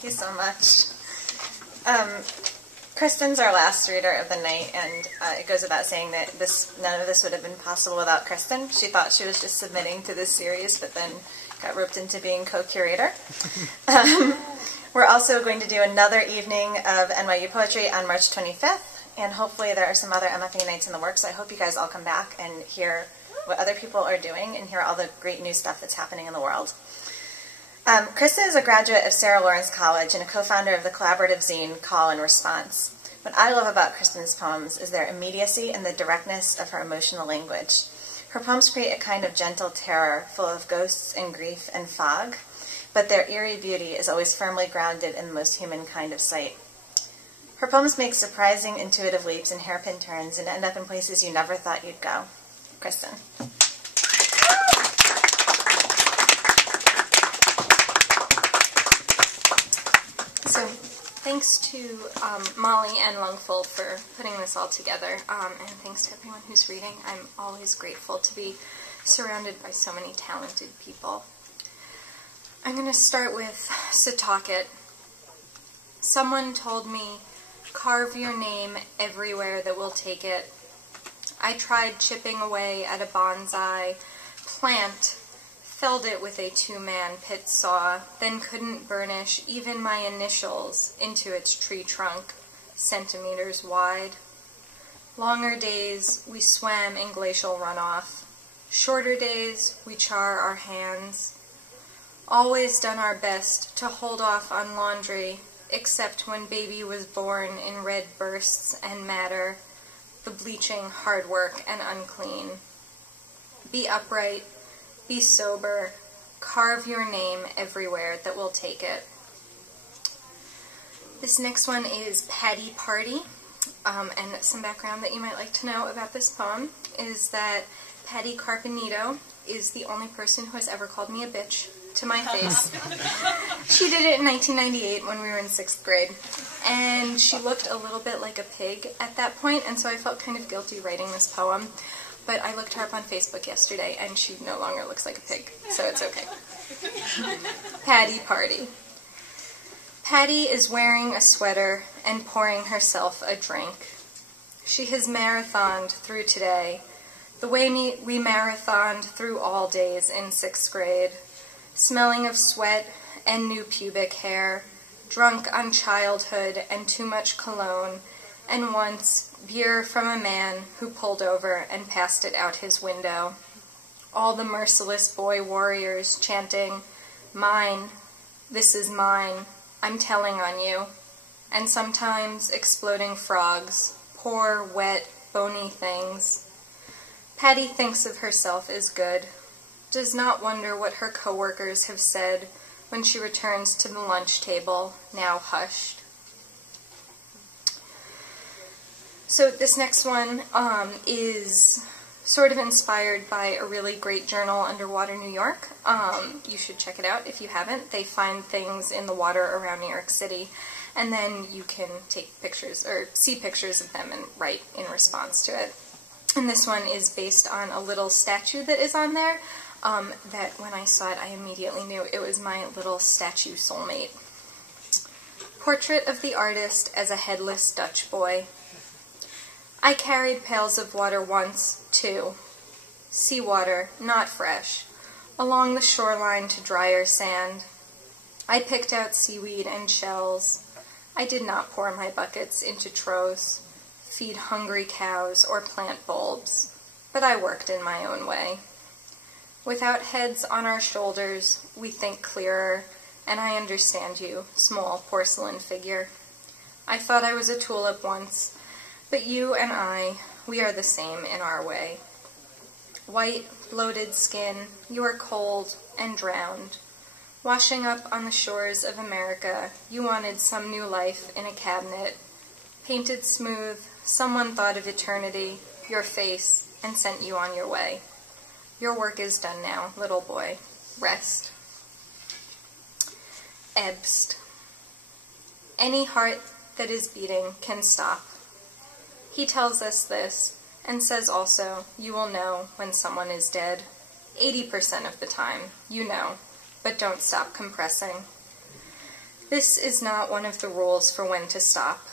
Thank you so much. Kristin's our last reader of the night, and it goes without saying that none of this would have been possible without Kristin. She thought she was just submitting to this series, but then got roped into being co-curator. We're also going to do another evening of NYU Poetry on March 25th, and hopefully there are some other MFA nights in the works. So I hope you guys all come back and hear what other people are doing and hear all the great new stuff that's happening in the world. Kristin is a graduate of Sarah Lawrence College and a co-founder of the collaborative zine Call and Response. What I love about Kristin's poems is their immediacy and the directness of her emotional language. Her poems create a kind of gentle terror full of ghosts and grief and fog, but their eerie beauty is always firmly grounded in the most human kind of sight. Her poems make surprising, intuitive leaps and hairpin turns and end up in places you never thought you'd go. Kristin. So, thanks to Molly and Lungful for putting this all together, and thanks to everyone who's reading. I'm always grateful to be surrounded by so many talented people. I'm going to start with Setauket. Someone told me, carve your name everywhere that will take it. I tried chipping away at a bonsai plant, felled it with a 2-man pit saw, then couldn't burnish even my initials into its tree trunk, centimeters wide. Longer days, we swam in glacial runoff. Shorter days, we char our hands. Always done our best to hold off on laundry, except when baby was born in red bursts and matter, the bleaching hard work and unclean. Be upright, be sober, carve your name everywhere that will take it. This next one is Patty Party, and some background that you might like to know about this poem is that Patty Carpenito is the only person who has ever called me a bitch to my face. She did it in 1998 when we were in 6th grade, and she looked a little bit like a pig at that point, and so I felt kind of guilty writing this poem. But I looked her up on Facebook yesterday, and she no longer looks like a pig, so it's okay. Patty Party. Patty is wearing a sweater and pouring herself a drink. She has marathoned through today, the way we marathoned through all days in 6th grade, smelling of sweat and new pubic hair, drunk on childhood and too much cologne, and once beer from a man who pulled over and passed it out his window. All the merciless boy warriors chanting, "Mine, this is mine, I'm telling on you," and sometimes exploding frogs, poor, wet, bony things. Patty thinks of herself as good, does not wonder what her coworkers have said when she returns to the lunch table, now hushed. So this next one is sort of inspired by a really great journal, Underwater New York. You should check it out if you haven't. They find things in the water around New York City, and then you can take pictures or see pictures of them and write in response to it. And this one is based on a little statue that is on there that when I saw it I immediately knew it was my little statue soulmate. Portrait of the artist as a headless Dutch boy. I carried pails of water once, too. Seawater, not fresh, along the shoreline to drier sand. I picked out seaweed and shells. I did not pour my buckets into troughs, feed hungry cows, or plant bulbs, but I worked in my own way. Without heads on our shoulders, we think clearer, and I understand you, small porcelain figure. I thought I was a tulip once, but you and I, we are the same in our way. White, bloated skin, you are cold and drowned. Washing up on the shores of America, you wanted some new life in a cabinet. Painted smooth, someone thought of eternity, your face, and sent you on your way. Your work is done now, little boy. Rest. Ebst. Any heart that is beating can stop. He tells us this, and says also, you will know when someone is dead. 80% of the time, you know, but don't stop compressing. This is not one of the rules for when to stop.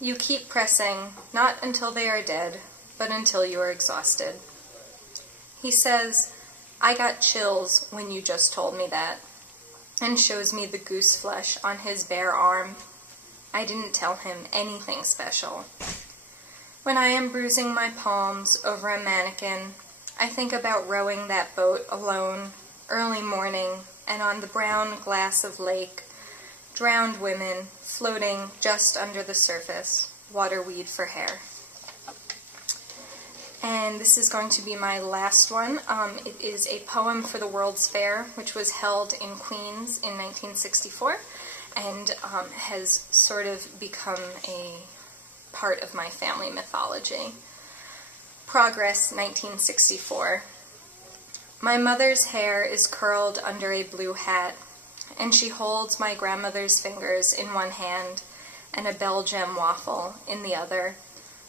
You keep pressing, not until they are dead, but until you are exhausted. He says, "I got chills when you just told me that," and shows me the goose flesh on his bare arm. I didn't tell him anything special. When I am bruising my palms over a mannequin, I think about rowing that boat alone, early morning, and on the brown glass of lake, drowned women floating just under the surface, waterweed for hair. And this is going to be my last one. It is a poem for the World's Fair, which was held in Queens in 1964, and has sort of become a part of my family mythology. Progress, 1964. My mother's hair is curled under a blue hat, and she holds my grandmother's fingers in one hand and a Belgian waffle in the other,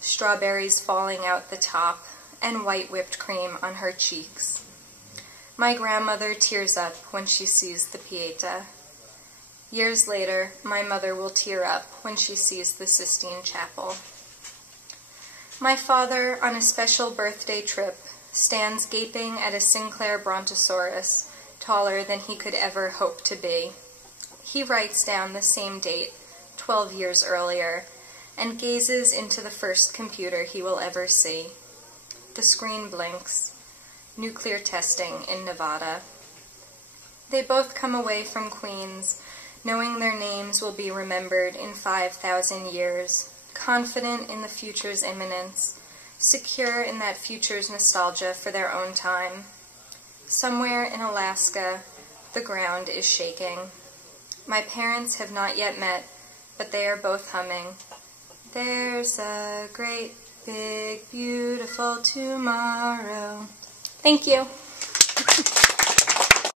strawberries falling out the top, and white whipped cream on her cheeks. My grandmother tears up when she sees the Pieta. Years later, my mother will tear up when she sees the Sistine Chapel. My father, on a special birthday trip, stands gaping at a Sinclair brontosaurus, taller than he could ever hope to be. He writes down the same date, 12 years earlier, and gazes into the first computer he will ever see. The screen blinks. Nuclear testing in Nevada. They both come away from Queens, knowing their names will be remembered in 5,000 years, confident in the future's imminence, secure in that future's nostalgia for their own time. Somewhere in Alaska, the ground is shaking. My parents have not yet met, but they are both humming. There's a great, big, beautiful tomorrow. Thank you.